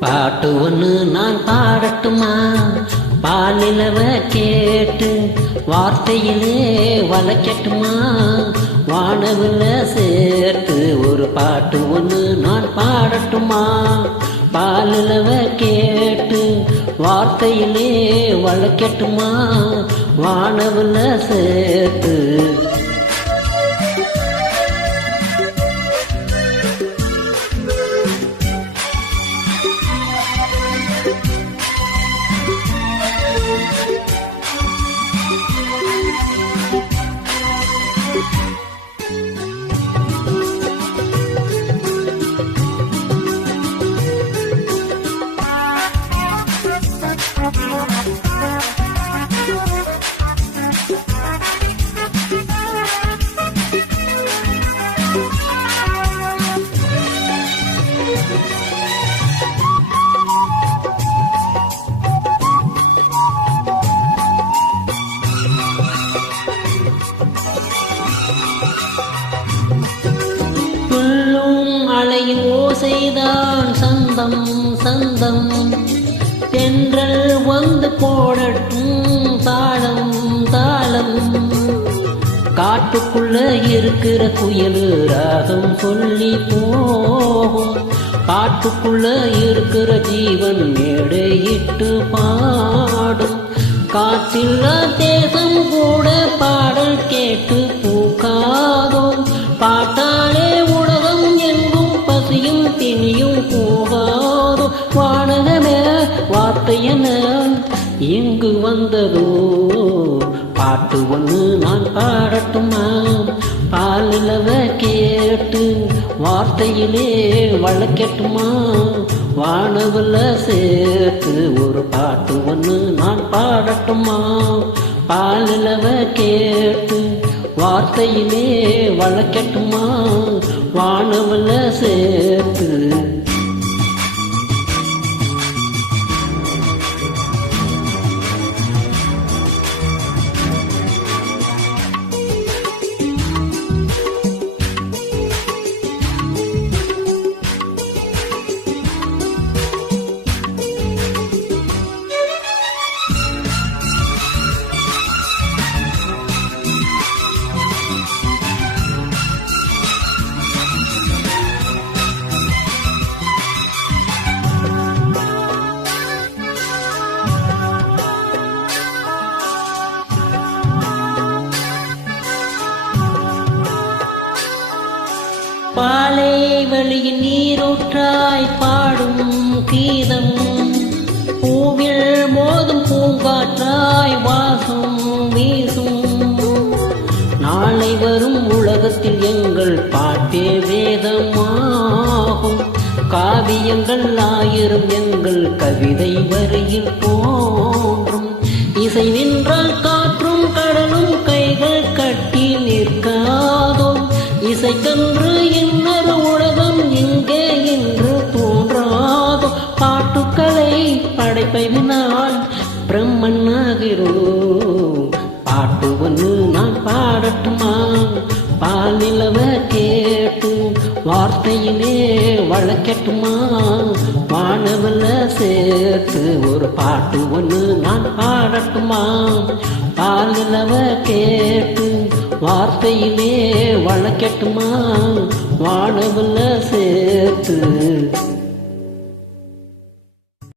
பாட்டு ஒன்று நான் பாடட்டுமா? பாலிலவ கேட்டு வார்த்தையிலே வளைக்கட்டுமா? வானவில்ல சேர்த்து ஒரு பாட்டு ஒன்று நான் பாடட்டுமா? பாலிலவ கேட்டு வார்த்தையிலே வளைக்கட்டுமா? வானவில்ல சேர்த்து அலையின் ஓசைதான் சந்தம் சந்தம். தென்றல் வந்து போடட்டும் தாளம் தாளம். காட்டுக்குள்ள இருக்கிற புயல் ராகம் சொல்லி போகும். பாட்டுக்குள்ள இருக்கிற ஜீவன் மேடையிட்டு பாடும். காற்றில்லா தேசம் கூட பாடல் கேட்டு பூக்காதோ? பாட்டாலே உலகம் எங்கும் பசியும் திணியும் போகாதோ? வானகமே வார்த்தையென இங்கு வந்ததோ? பாட்டு ஒன்று நான் பாடட்டுமா? பாலிலவ கேட்டு வார்த்தையிலே வளைக்கட்டுமா? வானவில்ல சேர்த்து ஒரு பாட்டு ஒன்று நான் பாடட்டுமா? பாலிலவ கேட்டு வார்த்தையிலே வளைக்கட்டுமா? வானவில்ல சேர்த்து பாலை வழியின் நீரூற்றாய் பாடும் கீதம். பூவில் மோதும் பூங்காற்றாய் வாசம் வீசும். நாளை வரும் உலகத்தில் எங்கள் பாட்டே வேதமாகும். காவியங்கள் ஆயிரம் எங்கள் கவிதை வரியில் தோன்றும். இசை நின்றால் காற்றும் கடலும் கைகள் கட்டி நிற்காதோ? இசைக்கன்று இன்னொரு உலகம் இங்கே இன்று தோன்றாதோ? பாட்டுக்களை படைப்பதினால் பிரம்மன் ஆகிறோம். பாட்டு ஒன்று நான் பாடட்டுமா? பாலிலவ கேட்டு வார்த்தையிலே வளைக்கட்டுமா? வானவில்ல சேர்த்து ஒரு பாட்டு ஒன்று நான் பாடட்டுமா? பாலிலவ கேட்டு வார்த்தையிலே வளைக்கட்டுமா? வானவில்ல சேர்த்து